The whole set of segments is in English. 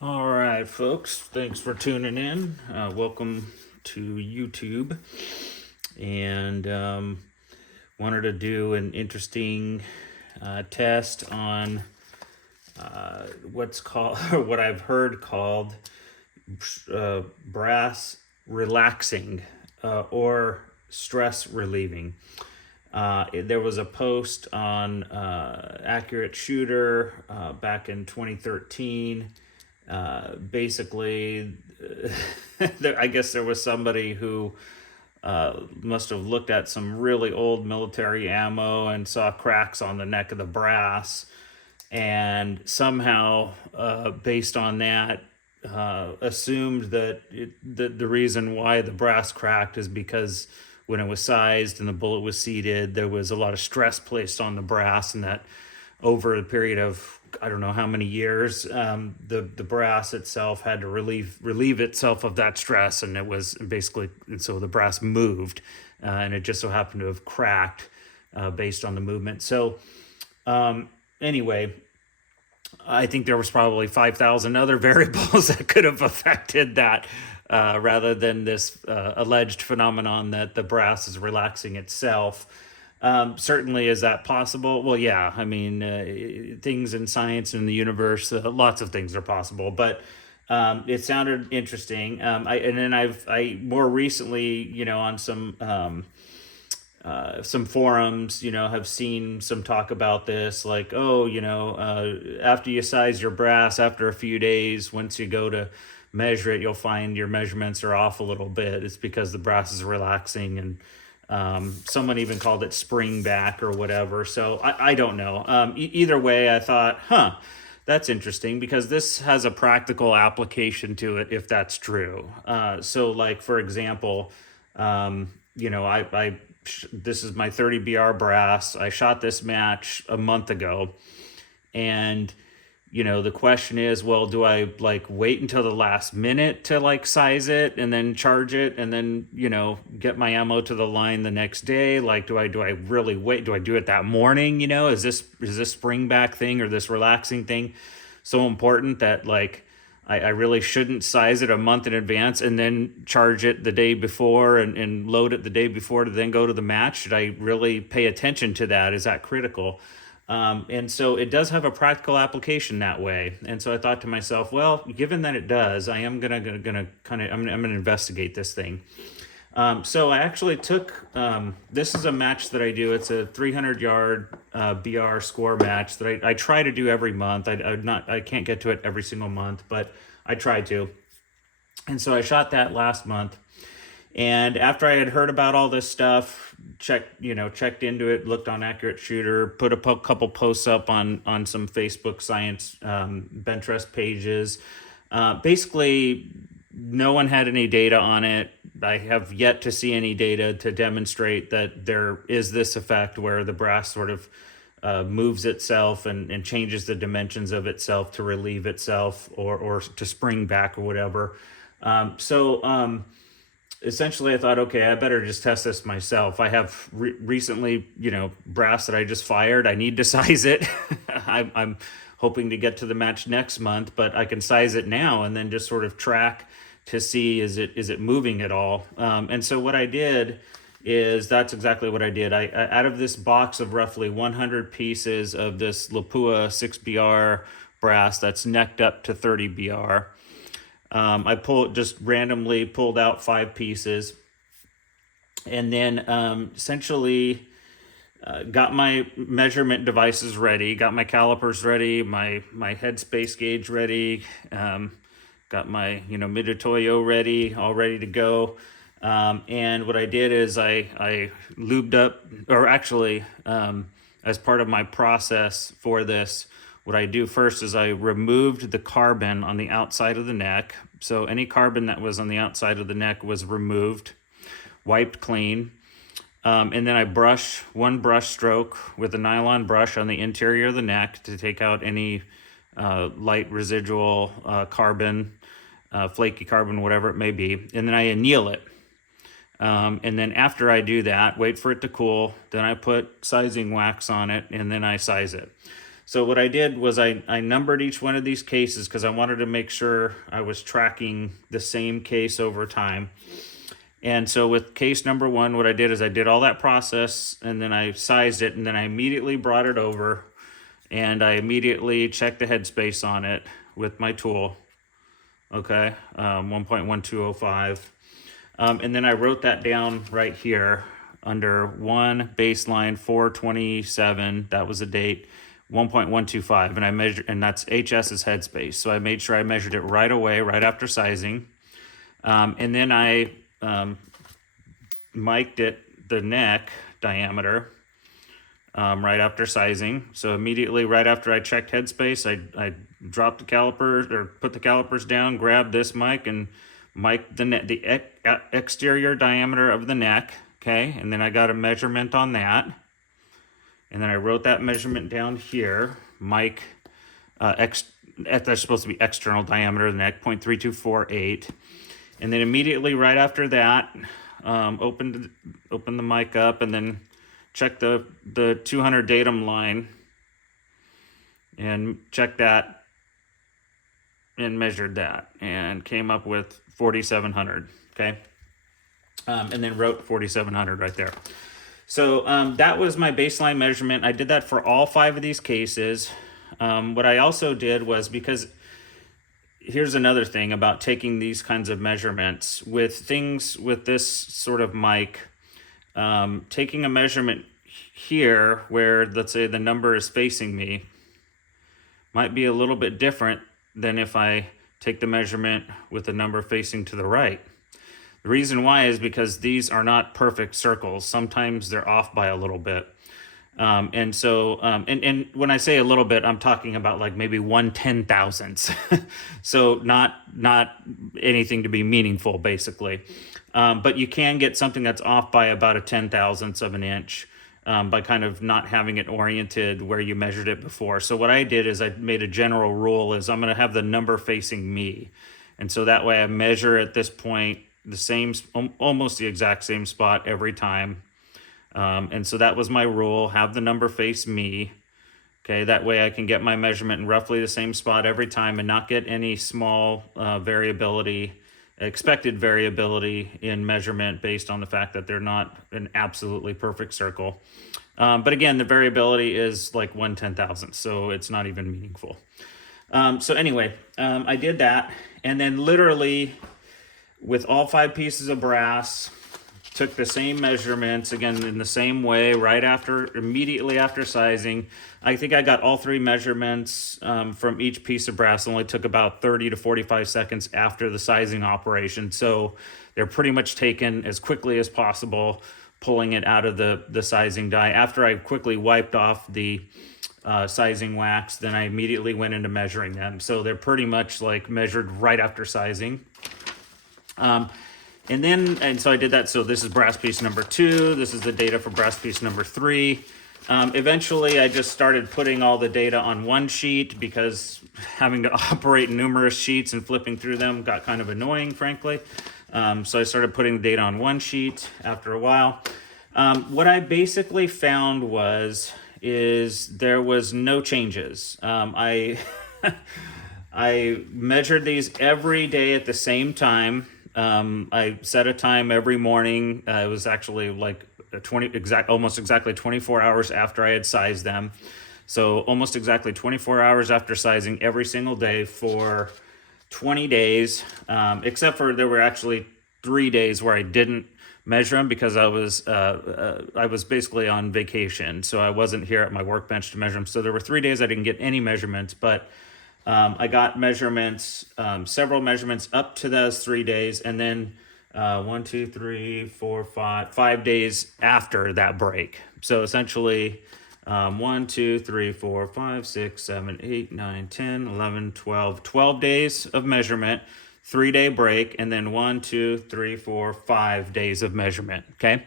All right, folks. Thanks for tuning in. Welcome to YouTube. And wanted to do an interesting test on what's called, or what I've heard called brass relaxing or stress relieving. There was a post on Accurate Shooter back in 2013. Basically, I guess there was somebody who must have looked at some really old military ammo and saw cracks on the neck of the brass, and somehow, based on that, assumed that the reason why the brass cracked is because when it was sized and the bullet was seated, there was a lot of stress placed on the brass, and that over a period of I don't know how many years, the brass itself had to relieve itself of that stress, and it was basically, and so the brass moved, and it just so happened to have cracked based on the movement. So anyway, I think there was probably 5,000 other variables that could have affected that, rather than this alleged phenomenon that the brass is relaxing itself. Certainly, is that possible? Well, yeah. I mean, things in science and the universe, lots of things are possible. But it sounded interesting. And then I more recently, on some forums, have seen some talk about this, like, oh, after you size your brass, after a few days, once you go to measure it, you'll find your measurements are off a little bit. It's because the brass is relaxing, and someone even called it spring back or whatever. So I don't know. Either way, I thought, that's interesting because this has a practical application to it if that's true. So, like, for example, I this is my 30 BR brass. I shot this match a month ago, and the question is, well, do I like wait until the last minute to like size it and then charge it and then, get my ammo to the line the next day? Like, do I really wait? Do I do it that morning? Is this spring back thing or this relaxing thing so important that like I really shouldn't size it a month in advance and then charge it the day before and load it the day before to then go to the match? Should I really pay attention to that? Is that critical? And so it does have a practical application that way. And so I thought to myself, well, given that it does, I am gonna I'm gonna investigate this thing. So I actually took this is a match that I do. It's a 300-yard BR score match that I try to do every month. I can't get to it every single month, but I try to. And so I shot that last month. And after I had heard about all this stuff, checked into it, looked on Accurate Shooter, put a couple posts up on some Facebook science bench rest pages. Basically, no one had any data on it. I have yet to see any data to demonstrate that there is this effect where the brass sort of moves itself and changes the dimensions of itself to relieve itself or to spring back or whatever. Essentially, I thought, okay, I better just test this myself. I have recently, brass that I just fired. I need to size it. I'm hoping to get to the match next month, but I can size it now and then just sort of track to see is it moving at all. And so what I did is that's exactly what I did. I out of this box of roughly 100 pieces of this Lapua 6BR brass that's necked up to 30 BR. I just randomly pulled out 5 pieces, and then essentially got my measurement devices ready, got my calipers ready, my headspace gauge ready, got my Mitutoyo ready, all ready to go. And what I did is I lubed up, or actually, as part of my process for this, what I do first is I removed the carbon on the outside of the neck. So any carbon that was on the outside of the neck was removed, wiped clean. And then I brush one brush stroke with a nylon brush on the interior of the neck to take out any light residual carbon, flaky carbon, whatever it may be. And then I anneal it. And then after I do that, wait for it to cool. Then I put sizing wax on it, and then I size it. So what I did was I numbered each one of these cases because I wanted to make sure I was tracking the same case over time. And so with case number 1, what I did is I did all that process, and then I sized it, and then I immediately brought it over, and I immediately checked the headspace on it with my tool. Okay, 1.1205. And then I wrote that down right here under 1 baseline 427. That was the date. 1.125, and I measured, and that's HS's headspace. So I made sure I measured it right away, right after sizing. And then I mic'd it, the neck diameter, right after sizing. So immediately right after I checked headspace, I dropped the calipers, or put the calipers down, grabbed this mic, and mic'd the exterior diameter of the neck. Okay, and then I got a measurement on that. And then I wrote that measurement down here. Mic, that's supposed to be external diameter of the neck, 0.3248. And then immediately right after that, opened the mic up, and then checked the 200 datum line, and checked that and measured that, and came up with 4,700. Okay, and then wrote 4,700 right there. So that was my baseline measurement. I did that for all 5 of these cases. What I also did was, because here's another thing about taking these kinds of measurements with things with this sort of mic, taking a measurement here where, let's say, the number is facing me might be a little bit different than if I take the measurement with the number facing to the right. The reason why is because these are not perfect circles. Sometimes they're off by a little bit. And so, and when I say a little bit, I'm talking about like maybe 1/10,000th. So not anything to be meaningful, basically. But you can get something that's off by about a 10,000th of an inch, by kind of not having it oriented where you measured it before. So what I did is I made a general rule is I'm going to have the number facing me. And so that way I measure at this point the same, almost the exact same spot every time. And so that was my rule, have the number face me. Okay, that way I can get my measurement in roughly the same spot every time and not get any small expected variability in measurement based on the fact that they're not an absolutely perfect circle. But again, the variability is like 1/10,000th, so it's not even meaningful. So anyway, I did that, and then literally with all 5 pieces of brass, took the same measurements, again, in the same way, immediately after sizing. I think I got all 3 measurements from each piece of brass. It only took about 30 to 45 seconds after the sizing operation. So they're pretty much taken as quickly as possible, pulling it out of the sizing die. After I quickly wiped off the sizing wax, then I immediately went into measuring them. So they're pretty much like measured right after sizing. And so I did that. So this is brass piece number 2. This is the data for brass piece number 3. Eventually, I just started putting all the data on one sheet because having to operate numerous sheets and flipping through them got kind of annoying, frankly. So I started putting the data on one sheet after a while. What I basically found is there was no changes. I measured these every day at the same time. I set a time every morning. It was actually like almost exactly 24 hours after I had sized them. So almost exactly 24 hours after sizing every single day for 20 days, except for there were actually 3 days where I didn't measure them because I was basically on vacation. So I wasn't here at my workbench to measure them. So there were 3 days I didn't get any measurements, but I got measurements, several measurements up to those 3 days, and then 5 days after that break. So essentially 1, 2, 3, 4, 5, 6, 7, 8, 9, 10, 11, 12 days of measurement, 3-day break, and then 1, 2, 3, 4, 5 days of measurement. Okay.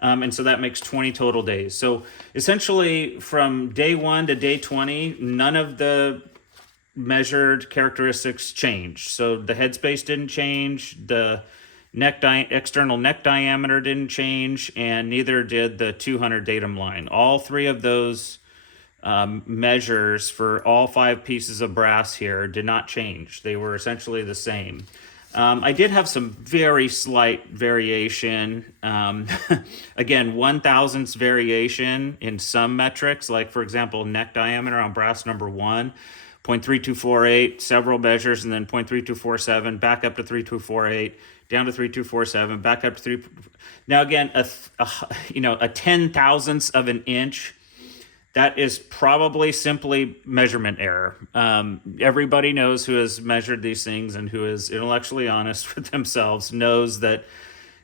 And so that makes 20 total days. So essentially from day 1 to day 20, none of the measured characteristics changed. So the headspace didn't change, the external neck diameter didn't change, and neither did the 200 datum line. All 3 of those measures for all 5 pieces of brass here did not change. They were essentially the same. I did have some very slight variation. Again, 1/1000th variation in some metrics, like for example, neck diameter on brass number 1, 0.3248, several measures, and then 0.3247, back up to 3248, down to 3247, back up to 3. Now again, a 10,000ths of an inch. That is probably simply measurement error. Everybody knows who has measured these things and who is intellectually honest with themselves knows that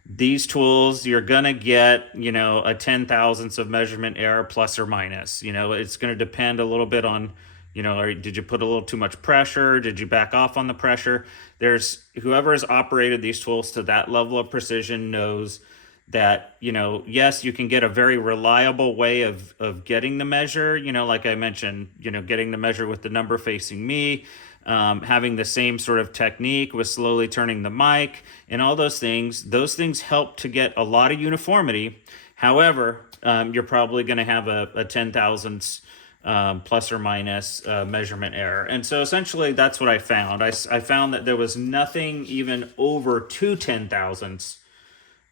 these tools, you're going to get, a 10,000ths of measurement error plus or minus. It's going to depend a little bit on, did you put a little too much pressure? Did you back off on the pressure? Whoever has operated these tools to that level of precision knows that, yes, you can get a very reliable way of getting the measure, like I mentioned, getting the measure with the number facing me, having the same sort of technique with slowly turning the mic and all those things. Those things help to get a lot of uniformity. However, you're probably going to have a 10,000ths plus or minus measurement error. And so essentially that's what I found. I found that there was nothing even over 2 10,000ths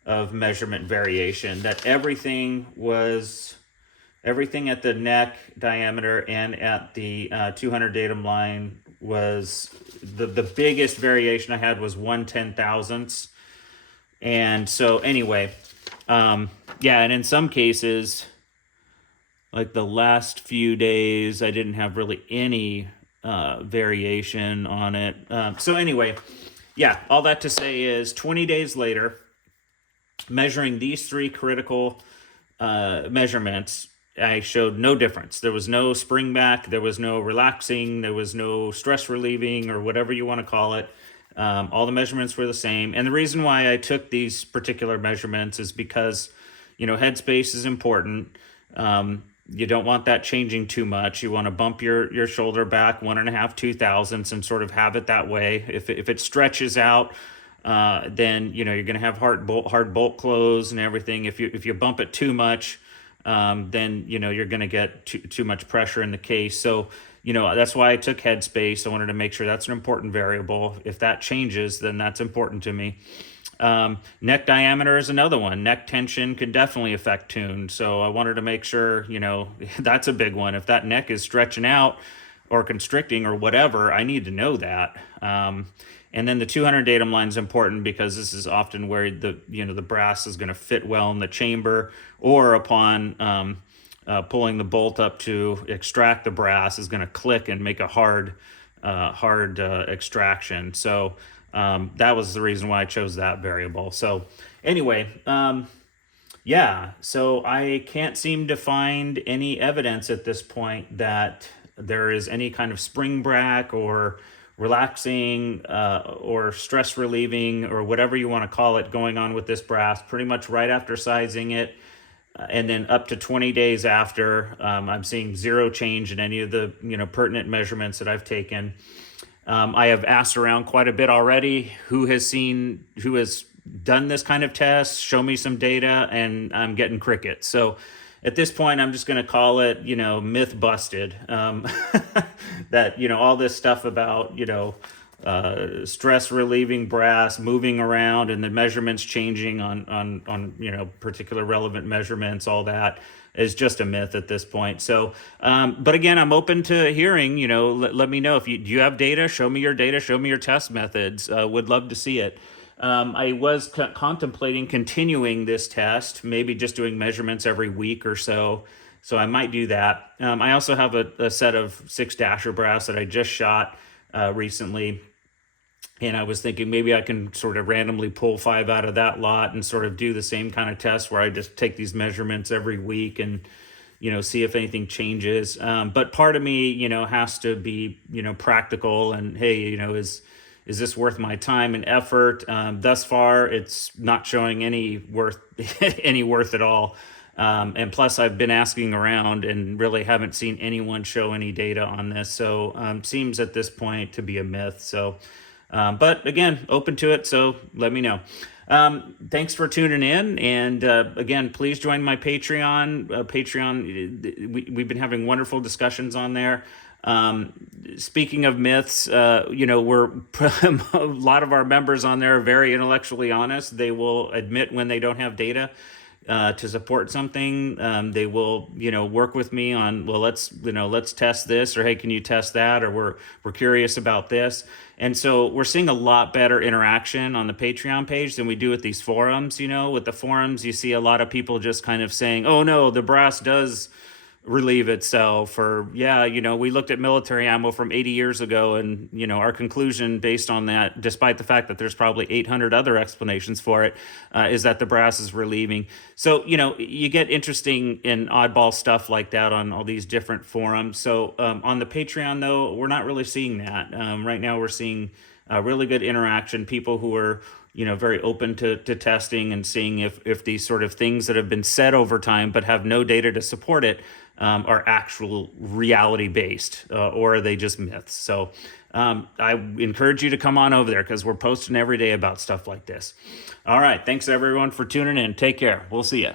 of measurement variation, that everything at the neck diameter and at the 200 datum line was the biggest variation I had was 1/10,000ths. And so anyway, and in some cases, like the last few days, I didn't have really any variation on it. So anyway, all that to say is 20 days later, measuring these 3 critical measurements, I showed no difference. There was no spring back, there was no relaxing, there was no stress relieving, or whatever you want to call it. All the measurements were the same. And the reason why I took these particular measurements is because, headspace is important. You don't want that changing too much. You want to bump your shoulder back 1.5, 2,000ths and sort of have it that way. If it stretches out, then you're going to have hard bolt close and everything. If you bump it too much, then you're going to get too much pressure in the case. So that's why I took headspace. I wanted to make sure that's an important variable. If that changes, then that's important to me. Neck diameter is another one. Neck tension could definitely affect tune. So I wanted to make sure, that's a big one. If that neck is stretching out or constricting or whatever, I need to know that. And then the 200 datum line is important because this is often where the brass is going to fit well in the chamber, or upon pulling the bolt up to extract the brass is going to click and make a hard extraction. So that was the reason why I chose that variable. So anyway, so I can't seem to find any evidence at this point that there is any kind of spring back or relaxing or stress relieving or whatever you want to call it going on with this brass. Pretty much right after sizing it, and then up to 20 days after, I'm seeing zero change in any of the pertinent measurements that I've taken. I have asked around quite a bit already who has done this kind of test, show me some data, and I'm getting crickets. So at this point, I'm just going to call it, myth busted. That, all this stuff about, stress relieving brass, moving around, and the measurements changing on particular relevant measurements, all that is just a myth at this point. So, but again, I'm open to hearing, let me know if do you have data, show me your data, show me your test methods. Would love to see it. I was contemplating continuing this test, maybe just doing measurements every week or so. So I might do that. I also have a set of 6 dasher brass that I just shot recently. And I was thinking maybe I can sort of randomly pull 5 out of that lot and sort of do the same kind of test where I just take these measurements every week and, see if anything changes. But part of me, has to be, practical and, hey, is this worth my time and effort? Thus far, it's not showing any worth at all. And plus, I've been asking around and really haven't seen anyone show any data on this. So seems at this point to be a myth. So But again, open to it, so let me know. Thanks for tuning in, and again, please join my Patreon. We've been having wonderful discussions on there. Speaking of myths, we're a lot of our members on there are very intellectually honest. They will admit when they don't have data to support something. They will, work with me on, well, let's test this, or hey, can you test that, or we're curious about this. And so we're seeing a lot better interaction on the Patreon page than we do with these forums. With the forums, you see a lot of people just kind of saying, oh no, the brass does relieve itself, or we looked at military ammo from 80 years ago, and our conclusion based on that, despite the fact that there's probably 800 other explanations for it, is that the brass is relieving. So you get interesting and oddball stuff like that on all these different forums. So on the Patreon, though, we're not really seeing that. Right now we're seeing really good interaction, people who are very open to testing and seeing if these sort of things that have been said over time but have no data to support it are actual reality based, or are they just myths? So I encourage you to come on over there, because we're posting every day about stuff like this. All right. Thanks everyone for tuning in. Take care. We'll see you.